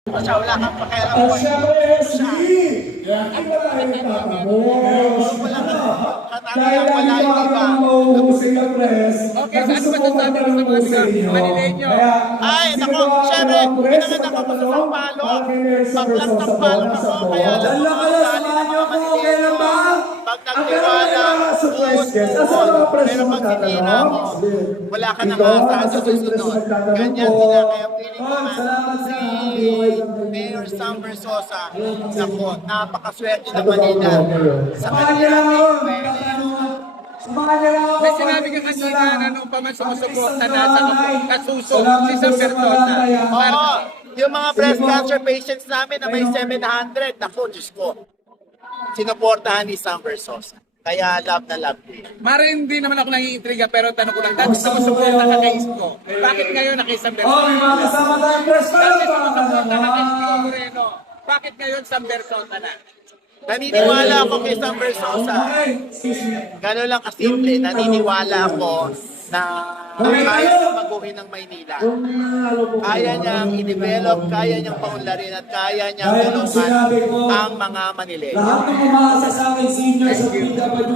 Siya, wala kang pakialam At po. syempre, Sweet! Yan iba tayo tatapos. Dahil lagi ko akong mauhusay na press, Okay, saan ba sasabi mo sa mga sa inyo. Manileño? Kaya, Ay, sino nako, ba syempre, ang press pinanganak ako sa magtatanong? Sampalo. Para kay Nelson versus Paglang sa Sampalo bola, sa ako, bola. kaya Diyan lang kayo, samahan niyo ako. Kailan ba? Pag Ang nagtiwala, kailangan sa press guest, buo. asa mga press Pero mo pag sinira magtatanong? mo, wala ka nang Ito, aasahan asa sa po yung press susunod. magtatanong Ganyan po. sila, kaya feeling ko Ma'am, nga, salamat si sa Mayor Sam Versosa, naku, napakaswerte ng Ano ba Manila. ang Mayor? Sa Samahan niyo lang kanya, ako. Samahan niyo lang ako. May sinabi ka kanina na nung pa man sumusuporta na sa kasuso si Sam Bertosa. Oo, yung mga breast cancer patients namin na may 700, naku, Diyos ko, sinuportahan ni Sam Versosa. Kaya love na love ko. Mara, hindi naman ako nangiintriga pero tanong ko lang, dati sumusuporta ka kay Isko. Bakit ngayon na kay Sam Oh, may Bertosa? mga kasama tayong press. Dati Paano ba? sumusuporta ka kay Isko Moreno. Bakit ngayon Sam Bertosa na? Naniniwala ako kay Sam Versosa. Gano'n lang kasimple, naniniwala ako na kaya niyang baguhin ng Maynila. Kaya niyang i-develop, kaya niyang paunlarin at kaya niyang Dahil nung tulungan sinabi ko, ang mga Manileño. lahat ng umaasa sa akin, senior sa PWD,